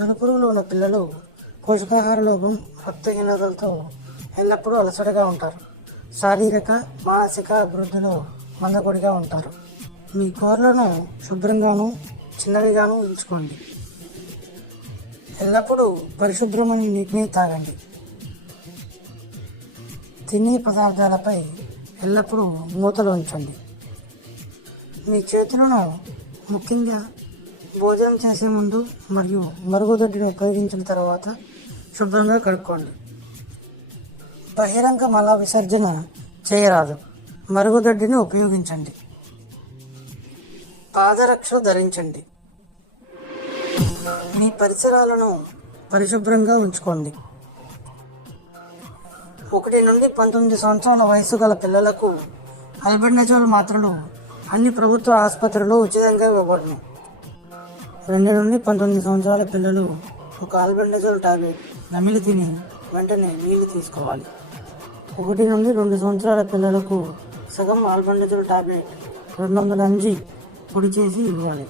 నలుపురుగులు ఉన్న పిల్లలు పోషకాహార లోపం రక్తహీనతలతో ఎల్లప్పుడూ అలసటగా ఉంటారు. శారీరక మానసిక అభివృద్ధిలో మందకొడిగా ఉంటారు. మీ కూరలను శుభ్రంగాను చిన్నవిగాను ఉంచుకోండి. ఎల్లప్పుడూ పరిశుభ్రమైన నీటిని తాగండి. తినే పదార్థాలపై ఎల్లప్పుడూ మూతలు ఉంచండి. మీ చేతులను ముఖ్యంగా భోజనం చేసే ముందు మరియు మరుగుదొడ్డిని ఉపయోగించిన తర్వాత శుభ్రంగా కడుక్కోండి. బహిరంగ మల విసర్జన చేయరాదు. మరుగుదొడ్డిని ఉపయోగించండి. పాదరక్ష ధరించండి. మీ పరిసరాలను పరిశుభ్రంగా ఉంచుకోండి. ఒకటి నుండి పంతొమ్మిది సంవత్సరాల వయసు గల పిల్లలకు అల్బెండజోల్ మాత్రలు అన్ని ప్రభుత్వ ఆసుపత్రుల్లో ఉచితంగా ఇవ్వబడును. రెండు నుండి పంతొమ్మిది సంవత్సరాల పిల్లలు ఒక ఆల్బెండజోల్ టాబ్లెట్ నమిలి తిని వెంటనే నీళ్ళు తీసుకోవాలి. ఒకటి నుండి రెండు సంవత్సరాల పిల్లలకు సగం ఆల్బెండజోల్ టాబ్లెట్ రెండు వందల అంజి పొడి చేసి ఇవ్వాలి.